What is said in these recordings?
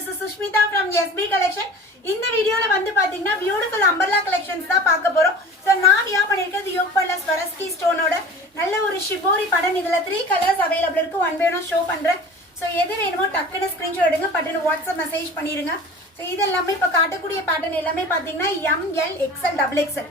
this is Sushmita from SB Collection. இந்த வீடியோல வந்து பாத்தீங்கன்னா பியூட்டிஃபுல் அம்பர்லா கலெக்ஷன்ஸ் தான் பார்க்க போறோம். சோ நான் வியா பண்ணிருக்கிறது யோக் பல்ல ஸ்வரஸ்கி ஸ்டோனோட நல்ல ஒரு ஷிபோரி பேட்டர்ன். இதுல 3 கலர்ஸ் அவைலபிள் இருக்கு. ஒன் பை ஒன் ஷோ பண்றேன். சோ எது வேணுமோ டக்குனு ஸ்கிரீன்ஷாட் எடுங்க, பட்டுன்னு வாட்ஸ்அப் மெசேஜ் பண்ணிருங்க. சோ இது எல்லாமே இப்ப காட்டக்கூடிய பேட்டர்ன் எல்லாமே பாத்தீங்கன்னா M, L, XL, XXL.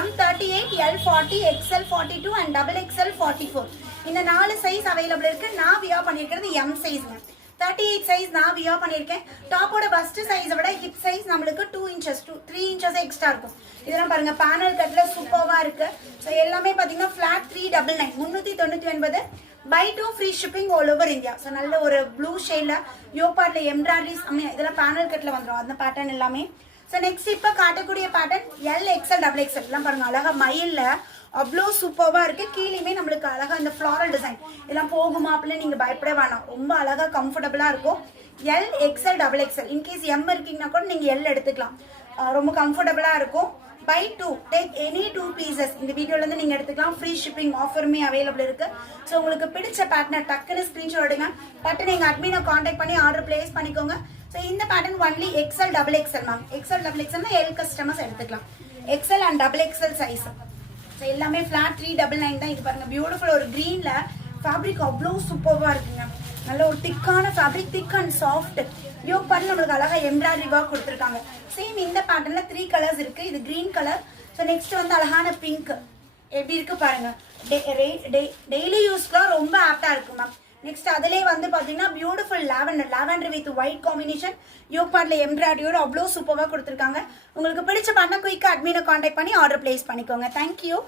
M 38, L 40, XL 42 and XXL 44. இந்த 4 சைஸ் அவைலபிள் இருக்கு. நான் வியா பண்ணிருக்கிறது M சைஸ்ங்க. 38 சைஸ் நான் வியா பண்ணிருக்கேன். டாப்போட பஸ்ட் சைஸை விட ஹிப் சைஸ் நம்மளுக்கு 2 inches 3 inches எக்ஸ்ட்ரா இருக்கும். இதெல்லாம் பாருங்க பேனல் கட்ல சூப்பர்வா இருக்கு. ஸோ எல்லாமே பாத்தீங்கன்னா flat 399 399 by 2 free shipping all over India. So நல்ல ஒரு ப்ளூ ஷேட்ல யோபாட்ல எம்ப்ராய்டரிஸ் இதெல்லாம் பேனல் கட்ல வந்துடும் அந்த பேட்டர்ன் எல்லாமே. ஸோ நெக்ஸ்ட் இப்போ காட்டக்கூடிய பேட்டர்ன் L, XL, XXL எல்லாம் பாருங்க அழகா மயில்ல அவ்வளோ சூப்பர்வா இருக்கு. கீழேயுமே நம்மளுக்கு அழகா இந்த ஃப்ளாரல் டிசைன் இதெல்லாம் போகுமா அப்படின்னு நீங்க பயப்பட வேணாம். ரொம்ப அழகா கம்ஃபர்டபுளா இருக்கும். L, XL, XXL in case M இருக்கீங்கன்னா கூட நீங்க L எடுத்துக்கலாம். ரொம்ப கம்ஃபர்டபுளா இருக்கும். பை 2 டேக் எனி 2 பீசஸ் இந்த வீடியோல இருந்து நீங்க எடுத்துக்கலாம். ஃப்ரீ ஷிப்பிங் ஆஃபருமே அவைலபிள் இருக்கு. ஸோ உங்களுக்கு பிடிச்ச பேட்டர்ன் டக்குன்னு ஸ்கிரீன்ஷாட் எடுங்க, பட்டு நீங்க அட்மினை கான்டாக்ட் பண்ணி ஆர்டர் பிளேஸ் பண்ணிக்கோங்க. ஸோ இந்த pattern only XL, XXL ma'am. XL, XXL L customers எடுத்துக்கலாம். XL and XXL size. So எல்லாமே ஃபிளாட் 399 தான். இது பாருங்க பியூட்டிஃபுல் ஒரு கிரீன்ல ஃபேப்ரிக் அவ்வளோ சூப்பர்வா இருக்குங்க. நல்ல ஒரு திக்கான fabric, thick and soft. Yoke பண்ணி நம்மளுக்கு அழகா எம்ப்ராய்டரி ஒர்க் கொடுத்துருக்காங்க. சேம் இந்த பேட்டர்ன்ல 3 கலர்ஸ் இருக்கு. இது கிரீன் கலர். ஸோ நெக்ஸ்ட் வந்து அழகான பிங்க் எப்படி இருக்கு பாருங்க. டெய்லி யூஸ்க்குலாம் ரொம்ப ஆப்டா இருக்கு மேம். நெக்ஸ்ட் அதிலே வந்து பாத்தீங்கன்னா beautiful lavender with white combination. Yoke பார்ட்ல எம்ப்ராய்டரியோட அவ்வளோ சூப்பர்வா கொடுத்துருக்காங்க. உங்களுக்கு பிடிச்ச பண்ண குயிக்கா அட்மினை கான்டாக்ட் பண்ணி ஆர்டர் பிளேஸ் பண்ணிக்கோங்க. தேங்க்யூ.